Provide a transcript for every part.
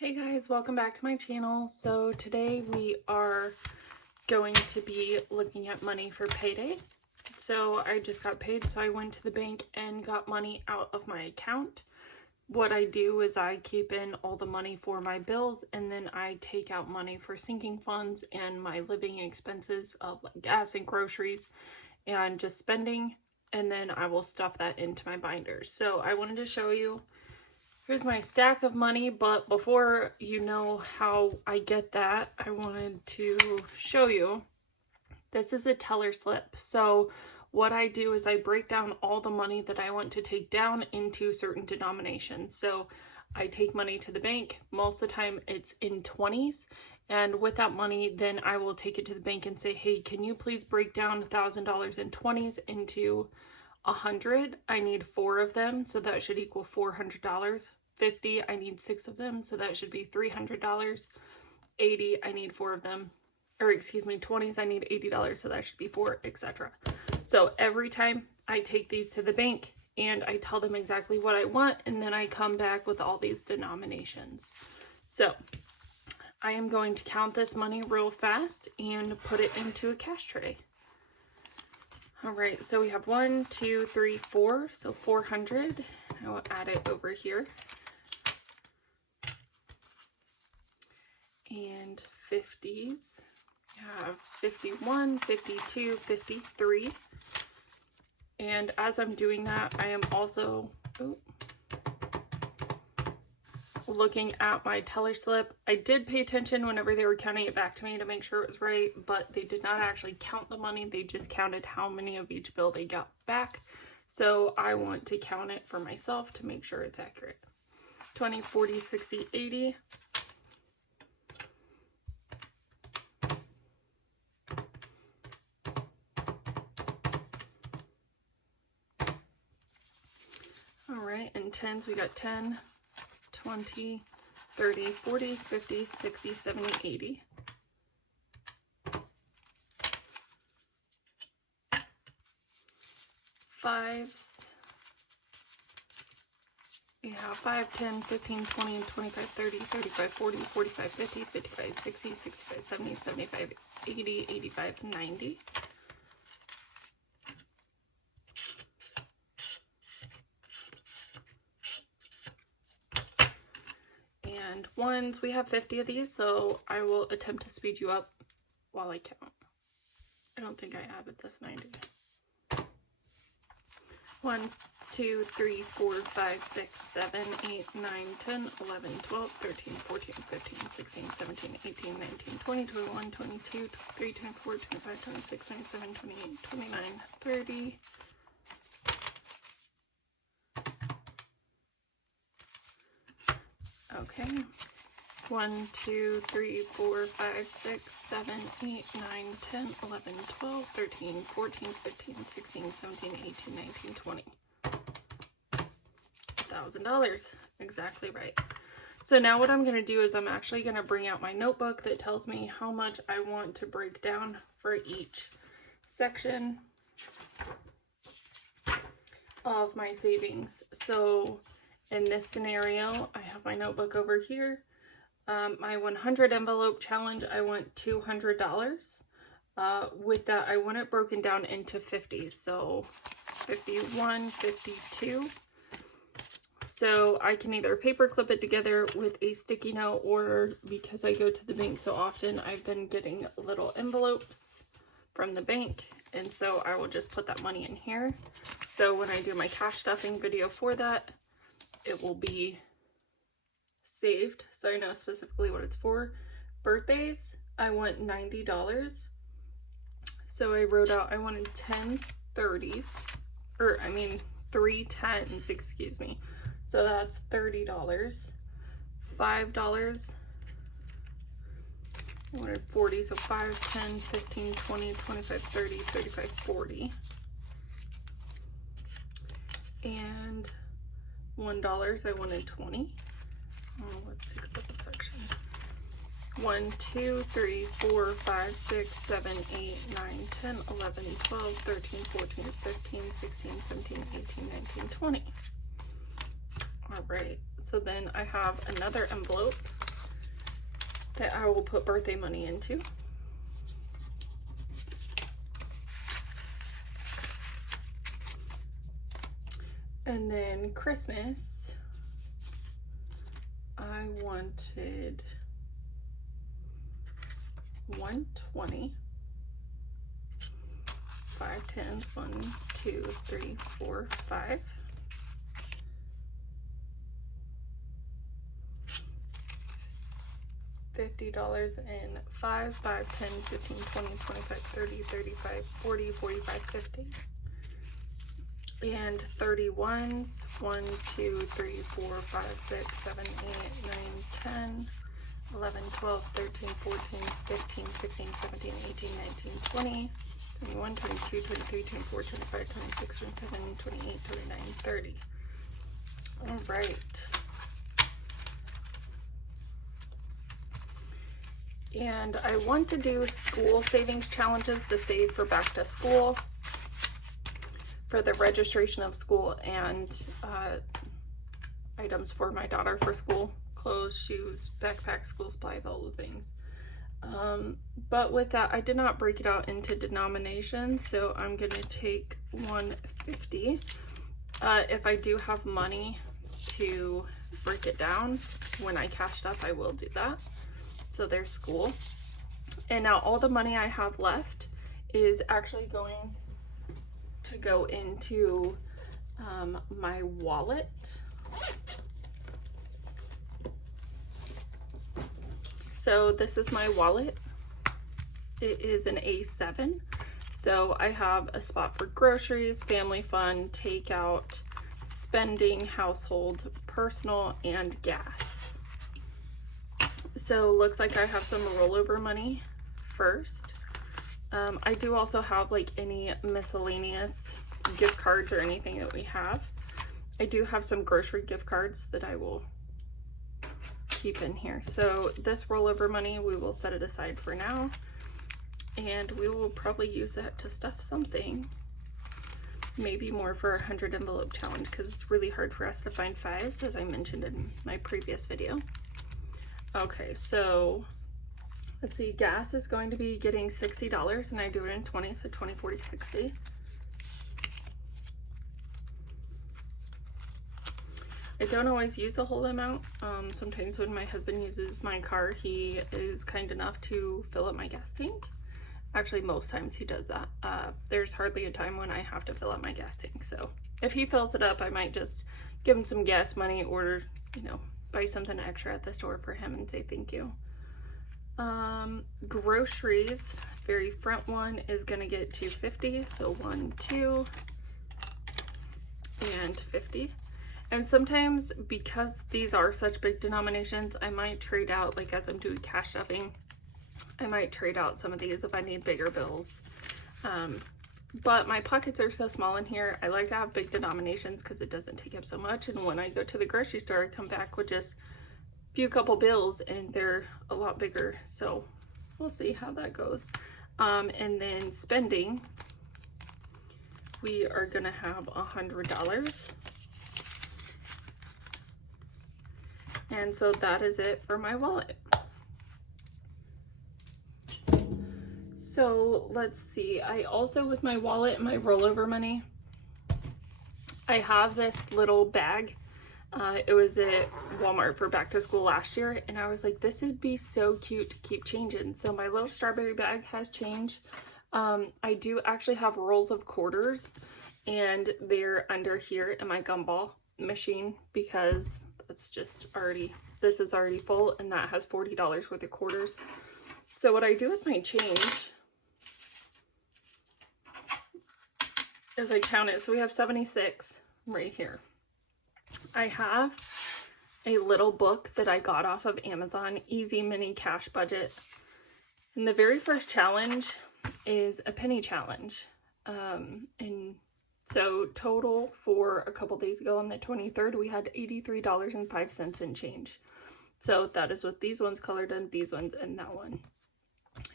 Hey guys, welcome back to my channel. So today we are going to be looking at money for payday. So I just got paid, so I went to the bank and got money out of my account. What I do is I keep in all the money for my bills, and then I take out money for sinking funds and my living expenses of like gas and groceries and just spending, and then I will stuff that into my binders. So I wanted to show you. Here's my stack of money, but before you know how I get that, I wanted to show you. This is a teller slip. So what I do is I break down all the money that I want to take down into certain denominations. So I take money to the bank. Most of the time it's in 20s. And with that money, then I will take it to the bank and say, hey, can you please break down $1,000 in 20s into 100? I need 4 of them, so that should equal $400. 50, I need 6 of them, so that should be $300. 80, I need 4 of them, or excuse me, 20s, I need $80, so that should be 4, etc. So every time I take these to the bank and I tell them exactly what I want, and then I come back with all these denominations. So I am going to count this money real fast and put it into a cash tray. All right, so we have 1, 2, 3, 4, so 400. I will add it over here. And 50s. We have 51, 52, 53. And as I'm doing that, I am also looking at my teller slip. I did pay attention whenever they were counting it back to me to make sure it was right, but they did not actually count the money. They just counted how many of each bill they got back. So I want to count it for myself to make sure it's accurate. 20, 40, 60, 80. All right, and 10s, we got 10, 20, 30, 40, 50, 60, 70, 80. Fives, we have 5, 10, 15, 20, 25, 30, 35, 40, 45, 50, 55, 60, 65, 70, 75, 80, 85, 90. And ones, we have 50 of these, so I will attempt to speed you up while I count. I don't think I added this 90. 1, 2, 3, 4, 5, 6, 7, 8, 9, 10, 11, 12, 13, 14, 15, 16, 17, 18, 19, 20, 21, 22, 23, 24, 25, 26, 27, 28, 29, 30. Okay. 1, 2, 3, 4, 5, 6, 7, 8, 9, 10, 11, 12, 13, 14, 15, 16, 17, 18, 19, 20. $1,000. Exactly right. So now what I'm going to do is I'm actually going to bring out my notebook that tells me how much I want to break down for each section of my savings. So in this scenario, I have my notebook over here. My 100 envelope challenge, I want $200. With that, I want it broken down into 50s. So 51, 52. So I can either paper clip it together with a sticky note, or because I go to the bank so often, I've been getting little envelopes from the bank. And so I will just put that money in here. So when I do my cash stuffing video for that, it will be saved, so I know specifically what it's for. Birthdays, I want $90. So I wrote out I wanted 10 30s, or I mean 3 10s, excuse me. So that's $30. $5, I wanted 40, so 5, 10, 15, 20, 25, 30, 35, 40. And $1, I wanted 20. Oh, let's take a look at the section. 1, 2, 3, 4, 5, 6, 7, 8, 9, 10, 11, 12, 13, 14, 15, 16, 17, 18, 19, 20. All right, so then I have another envelope that I will put birthday money into. And then Christmas, I wanted 120, 5 tens, 1, 2, 3, 4, 5. $50 and 5, 5, 10, 15, 20, 25, 30, 35, 40, 45, 50. And 31s, 1, 2, 3, 4, 5, 6, 7, 8, 9, 10, 11, 12, 13, 14, 15, 16, 17, 18, 19, 20, 21, 22, 23, 24, 25, 26, 27, 28, 29, 30. All right. And I want to do school savings challenges to save for back to school, for the registration of school, and items for my daughter for school, clothes, shoes, backpacks, school supplies, all the things. But with that, I did not break it out into denominations, so I'm going to take 150. If I do have money to break it down when I cashed up, I will do that. So there's school. And now all the money I have left is actually going to go into my wallet. So this is my wallet. It is an A7. So I have a spot for groceries, family fun, takeout, spending, household, personal, and gas. So looks like I have some rollover money first. I do also have like any miscellaneous gift cards or anything that we have. I do have some grocery gift cards that I will keep in here. So this rollover money, we will set it aside for now, and we will probably use that to stuff something. Maybe more for our 100 envelope challenge, because it's really hard for us to find 5s, as I mentioned in my previous video. Okay, so let's see, gas is going to be getting $60, and I do it in 20, so 20, 40, 60. I don't always use the whole amount. Sometimes when my husband uses my car, he is kind enough to fill up my gas tank. Actually, most times he does that. There's hardly a time when I have to fill up my gas tank. So if he fills it up, I might just give him some gas money, or, you know, buy something extra at the store for him and say thank you. Groceries, very front one is gonna get $2.50, so 1, 2, and 50. And sometimes, because these are such big denominations, I might trade out, like as I'm doing cash stuffing, I might trade out some of these if I need bigger bills. But my pockets are so small in here, I like to have big denominations because it doesn't take up so much. And when I go to the grocery store, I come back with just a few couple bills and they're a lot bigger. So we'll see how that goes. And then spending, we are gonna have $100. And so that is it for my wallet. So let's see, I also, with my wallet and my rollover money, I have this little bag. It was at Walmart for back to school last year, and I was like, this would be so cute to keep change in. So my little strawberry bag has change. I do actually have rolls of quarters, and they're under here in my gumball machine, because it's just already, this is already full, and that has $40 worth of quarters. So what I do with my change is I count it. So we have 76 right here. I have a little book that I got off of Amazon, Easy Mini Cash Budget. And the very first challenge is a penny challenge. And so total for a couple days ago on the 23rd, we had $83.05 in change. So that is with these ones colored in, these ones, and that one.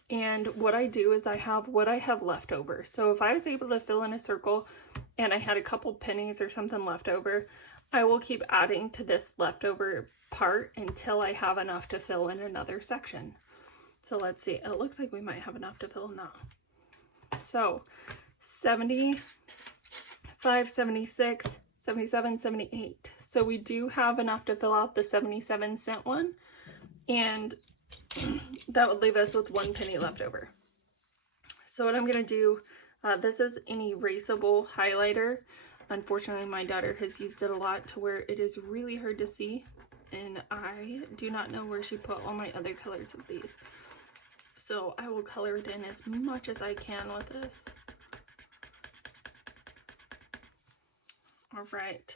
And what I do is I have what I have left over. So if I was able to fill in a circle and I had a couple pennies or something left over, I will keep adding to this leftover part until I have enough to fill in another section. So let's see, it looks like we might have enough to fill in that. So 75, 76, 77, 78. So we do have enough to fill out the 77-cent one, and that would leave us with 1 penny left over. So what I'm gonna do, this is an erasable highlighter. Unfortunately, my daughter has used it a lot to where it is really hard to see, and I do not know where she put all my other colors of these. So I will color it in as much as I can with this. All right,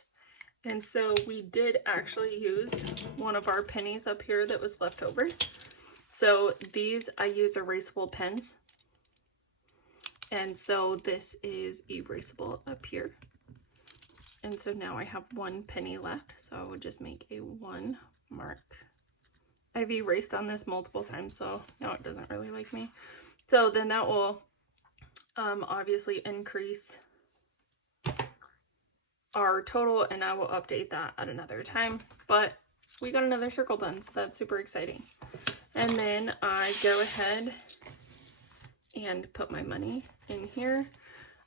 and so we did actually use one of our pennies up here that was left over. So these, I use erasable pens. And so this is erasable up here. And so now I have 1 penny left. So I would just make a 1 mark. I've erased on this multiple times, so now it doesn't really like me. So then that will obviously increase our total, and I will update that at another time. But we got another circle done, so that's super exciting. And then I go ahead and put my money in here.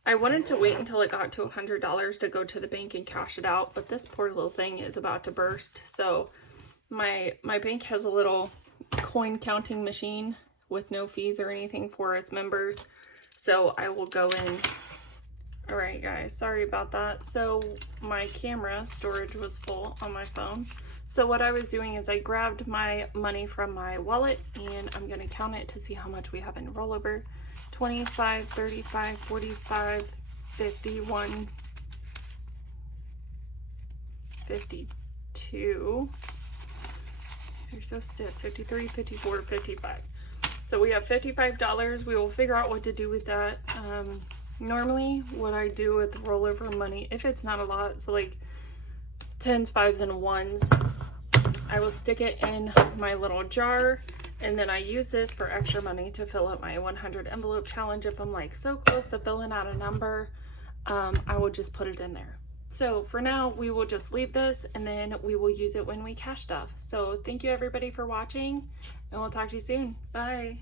I wanted to wait until it got to $100 to go to the bank and cash it out, but this poor little thing is about to burst. So my bank has a little coin counting machine with no fees or anything for us members. So I will go in. All right, guys, sorry about that. So my camera storage was full on my phone. So what I was doing is I grabbed my money from my wallet, and I'm gonna count it to see how much we have in rollover. 25, 35, 45, 51, 52. These are so stiff. 53, 54, 55. So we have $55. We will figure out what to do with that. Normally what I do with rollover money, if it's not a lot, so like 10s, 5s, and 1s, I will stick it in my little jar, and then I use this for extra money to fill up my 100 envelope challenge. If I'm like so close to filling out a number, I will just put it in there. So for now, we will just leave this, and then we will use it when we cash stuff. So thank you everybody for watching, and we'll talk to you soon. Bye.